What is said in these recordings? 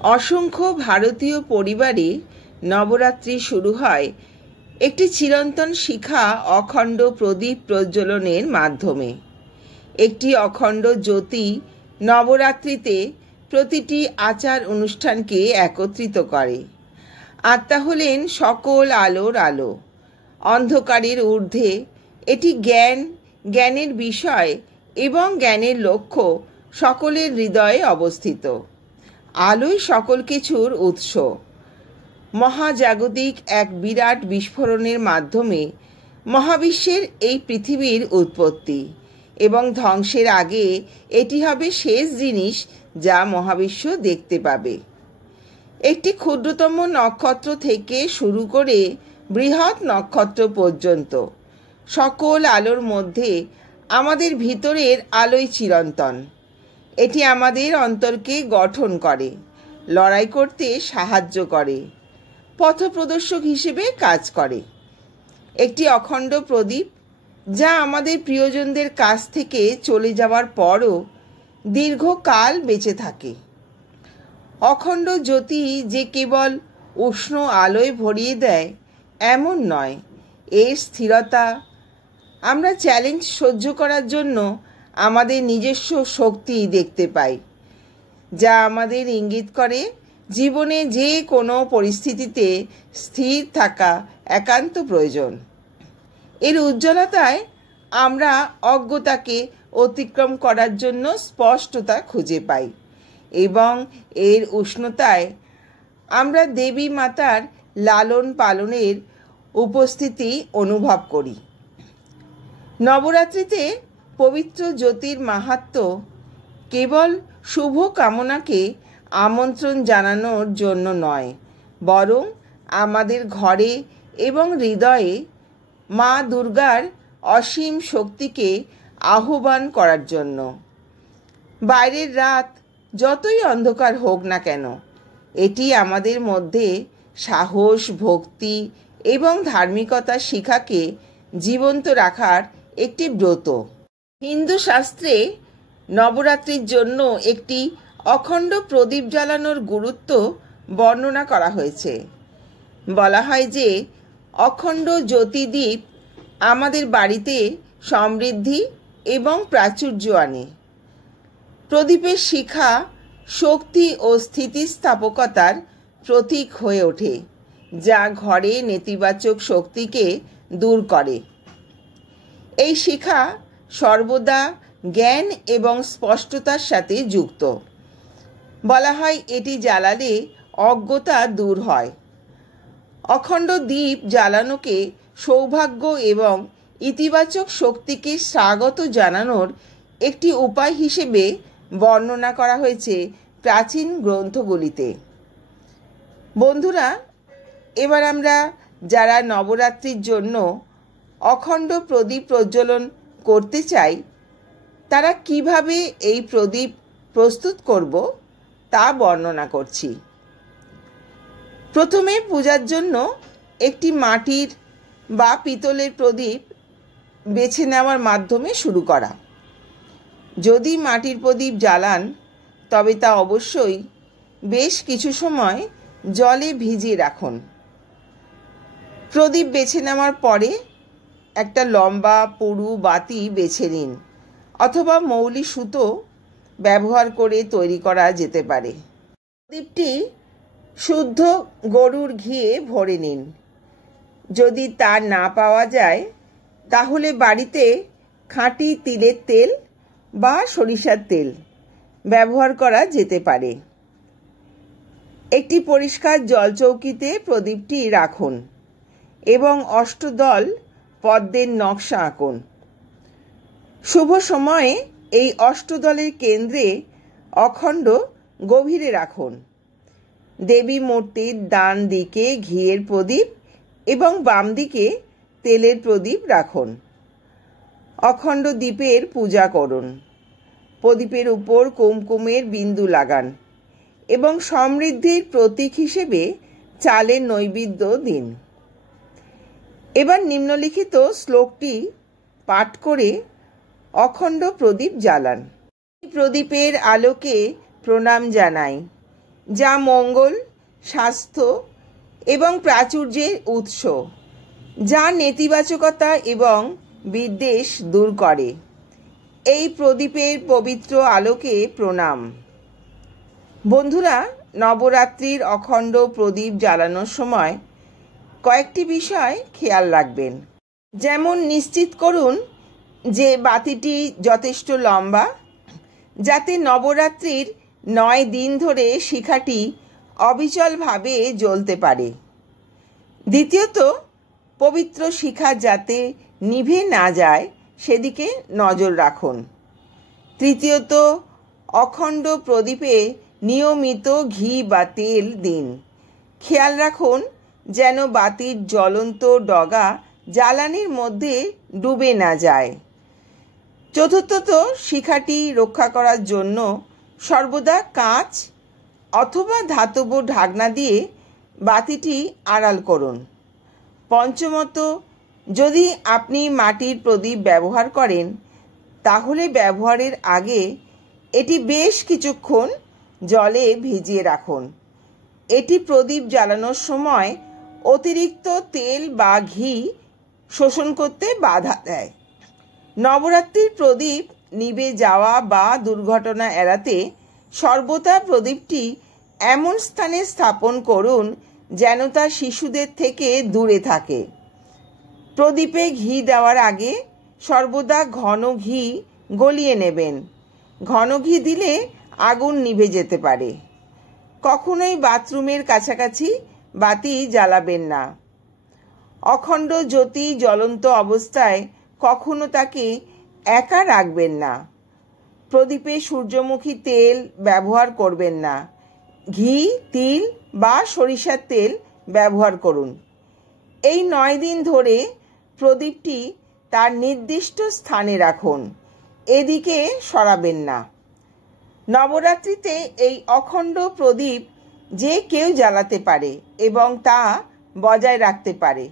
অসংখ্য ভারতীয় পরিবারে নবরাত্রি শুরু হয় একটি চিরন্তন শিখা অখণ্ড প্রদীপ প্রজ্বলনের মাধ্যমে। একটি অখণ্ড জ্যোতি নবরাত্রিতে প্রতিটি আচার অনুষ্ঠানকে একত্রিত করে। আত্মা হলেন সকল আলোর আলো। অন্ধকারের ঊর্ধ্বে এটি জ্ঞানের বিষয় এবং জ্ঞানের লক্ষ্য সকলের হৃদয়ে অবস্থিত। আলোই সকল কিছুর উৎস। মহাজাগতিক এক বিরাট বিস্ফোরণের মাধ্যমে মহাবিশ্বের এই পৃথিবীর উৎপত্তি এবং ধ্বংসের আগে এটি হবে শেষ জিনিস যা মহাবিশ্ব দেখতে পাবে। একটি ক্ষুদ্রতম নক্ষত্র থেকে শুরু করে বৃহৎ নক্ষত্র পর্যন্ত সকল আলোর মধ্যে আমাদের ভিতরের আলোই চিরন্তন। এটি আমাদের অন্তরকে গঠন করে, লড়াই করতে সাহায্য করে, পথপ্রদর্শক হিসেবে কাজ করে। একটি অখণ্ড প্রদীপ যা আমাদের প্রিয়জনদের কাছ থেকে চলে যাওয়ার পরও দীর্ঘকাল বেঁচে থাকে। অখণ্ড জ্যোতি যে কেবল উষ্ণ আলোয় ভরিয়ে দেয় এমন নয়, এর স্থিরতা আমরা চ্যালেঞ্জ সহ্য করার জন্য আমাদের নিজস্ব শক্তি দেখতে পাই, যা আমাদের ইঙ্গিত করে জীবনে যে কোনো পরিস্থিতিতে স্থির থাকা একান্ত প্রয়োজন। এর উজ্জ্বলতায় আমরা অজ্ঞতাকে অতিক্রম করার জন্য স্পষ্টতা খুঁজে পাই এবং এর উষ্ণতায় আমরা দেবী মাতার লালন পালনের উপস্থিতি অনুভব করি। নবরাত্রিতে পবিত্র জ্যোতির মাহাত্ম্য কেবল শুভ কামনাকে আমন্ত্রণ জানানোর জন্য নয়, বরং আমাদের ঘরে এবং হৃদয়ে মা দুর্গার অসীম শক্তিকে আহ্বান করার জন্য। বাইরের রাত যতই অন্ধকার হোক না কেন, এটি আমাদের মধ্যে সাহস, ভক্তি এবং ধার্মিকতার শিখাকে জীবন্ত রাখার একটি ব্রত। হিন্দু শাস্ত্রে নবরাত্রির জন্য একটি অখণ্ড প্রদীপ জ্বালানোর গুরুত্ব বর্ণনা করা হয়েছে। বলা হয় যে অখণ্ড জ্যোতিদ্বীপ আমাদের বাড়িতে সমৃদ্ধি এবং প্রাচুর্য আনে। প্রদীপের শিখা শক্তি ও স্থিতিস্থাপকতার প্রতীক হয়ে ওঠে, যা ঘরে নেতিবাচক শক্তিকে দূর করে। এই শিখা সর্বদা জ্ঞান এবং স্পষ্টতার সাথে যুক্ত। বলা হয় এটি জ্বালালে অজ্ঞতা দূর হয়। অখণ্ড দ্বীপ জ্বালানোকে সৌভাগ্য এবং ইতিবাচক শক্তিকে স্বাগত জানানোর একটি উপায় হিসেবে বর্ণনা করা হয়েছে প্রাচীন গ্রন্থগুলিতে। বন্ধুরা, এবার আমরা যারা নবরাত্রির জন্য অখণ্ড প্রদীপ প্রজ্বলন করতে চাই, তারা কিভাবে এই প্রদীপ প্রস্তুত করব তা বর্ণনা করছি। প্রথমে পূজার জন্য একটি মাটির বা পিতলের প্রদীপ বেছে নেওয়ার মাধ্যমে শুরু করা। যদি মাটির প্রদীপ জ্বালান তবে তা অবশ্যই বেশ কিছু সময় জলে ভিজিয়ে রাখুন। প্রদীপ বেছে নেওয়ার পরে একটা লম্বা পুরু বাতি বেছে নিন, অথবা মৌলি সুতো ব্যবহার করে তৈরি করা যেতে পারে। প্রদীপটি শুদ্ধ গরুর ঘিয়ে ভরে নিন। যদি তা না পাওয়া যায় তাহলে বাড়িতে খাঁটি তিলের তেল বা সরিষার তেল ব্যবহার করা যেতে পারে। একটি পরিষ্কার জলচৌকিতে প্রদীপটি রাখুন এবং অষ্টদল পদ্মের নকশা আঁকুন। শুভ সময়ে এই অষ্টদলের কেন্দ্রে অখণ্ড গভীরে রাখুন। দেবী মূর্তির ডান দিকে ঘিয়ের প্রদীপ এবং বাম দিকে তেলের প্রদীপ রাখুন। অখণ্ড দ্বীপের পূজা করুন। প্রদীপের উপর কুমকুমের বিন্দু লাগান এবং সমৃদ্ধির প্রতীক হিসেবে চালের নৈবেদ্য দিন। এবার নিম্নলিখিত শ্লোকটি পাঠ করে অখণ্ড প্রদীপ জ্বালান। প্রদীপের আলোকে প্রণাম জানাই। যা মঙ্গল, স্বাস্থ্য এবং প্রাচুর্যের উৎস, যা নেতিবাচকতা এবং বিদ্বেষ দূর করে। এই প্রদীপের পবিত্র আলোকে প্রণাম। বন্ধুরা, নবরাত্রির অখণ্ড প্রদীপ জ্বালানোর সময় কয়েকটি বিষয় খেয়াল রাখবেন। যেমন নিশ্চিত করুন যে বাতিটি যথেষ্ট লম্বা, যাতে নবরাত্রির 9 দিন ধরে শিখাটি অবিচলভাবে জ্বলতে পারে। দ্বিতীয়ত, পবিত্র শিখা যাতে নিভে না যায় সেদিকে নজর রাখুন। তৃতীয়ত, অখণ্ড প্রদীপে নিয়মিত ঘি বা তেল দিন। খেয়াল রাখুন যেন বাতির জ্বলন্ত ডগা জ্বালানির মধ্যে ডুবে না যায়। চতুর্থত, শিখাটি রক্ষা করার জন্য সর্বদা কাঁচ অথবা ধাতব ঢাকনা দিয়ে বাতিটি আড়াল করুন। পঞ্চমত, যদি আপনি মাটির প্রদীপ ব্যবহার করেন তাহলে ব্যবহারের আগে এটি বেশ কিছুক্ষণ জলে ভিজিয়ে রাখুন। এটি প্রদীপ জ্বালানোর সময় অতিরিক্ত তেল বা ঘি শোষণ করতে বাধা দেয়। নবরাত্রির প্রদীপ নিভে যাওয়া বা দুর্ঘটনা এড়াতে সর্বদা প্রদীপটি এমন স্থানে স্থাপন করুন যেন তা শিশুদের থেকে দূরে থাকে। প্রদীপে ঘি দেওয়ার আগে সর্বদা ঘন ঘি গলিয়ে নেবেন। ঘন ঘি দিলে আগুন নিভে যেতে পারে। কখনোই বাথরুমের কাছাকাছি বাতি জ্বালাবেন না। অখণ্ড জ্যোতি জ্বলন্ত অবস্থায় কখনো তাকে একা রাখবেন না। প্রদীপে সূর্যমুখী তেল ব্যবহার করবেন না। ঘি, তিল বা সরিষার তেল ব্যবহার করুন। এই 9 দিন ধরে প্রদীপটি তার নির্দিষ্ট স্থানে রাখুন, এদিকে সরাবেন না। নবরাত্রিতে এই অখণ্ড প্রদীপ যে কেউ জ্বালাতে পারে এবং তা বজায় রাখতে পারে।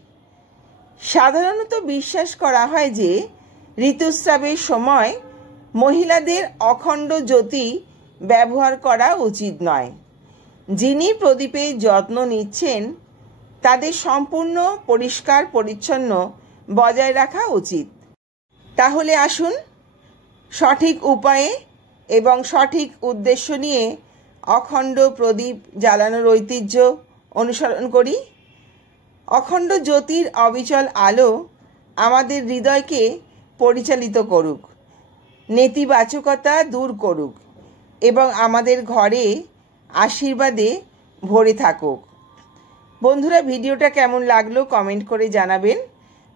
সাধারণত বিশ্বাস করা হয় যে ঋতুস্রাবের সময় মহিলাদের অখণ্ড জ্যোতি ব্যবহার করা উচিত নয়। যিনি প্রদীপের যত্ন নিচ্ছেন তাদের সম্পূর্ণ পরিষ্কার পরিচ্ছন্ন বজায় রাখা উচিত। তাহলে আসুন সঠিক উপায়ে এবং সঠিক উদ্দেশ্য নিয়ে অখণ্ড প্রদীপ জ্বালানোর ঐতিহ্য অনুসরণ করি। অখণ্ড জ্যোতির অবিচল আলো আমাদের হৃদয়কে পরিচালিত করুক, নেতিবাচকতা দূর করুক এবং আমাদের ঘরে আশীর্বাদে ভরে থাকুক। বন্ধুরা, ভিডিওটা কেমন লাগলো কমেন্ট করে জানাবেন।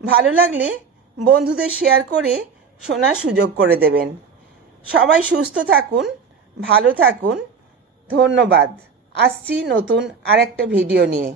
ভালো লাগলে বন্ধুদের শেয়ার করে শোনার সুযোগ করে দেবেন। সবাই সুস্থ থাকুন, ভালো থাকুন। ধন্যবাদ। আসছি নতুন আরেকটা ভিডিও নিয়ে।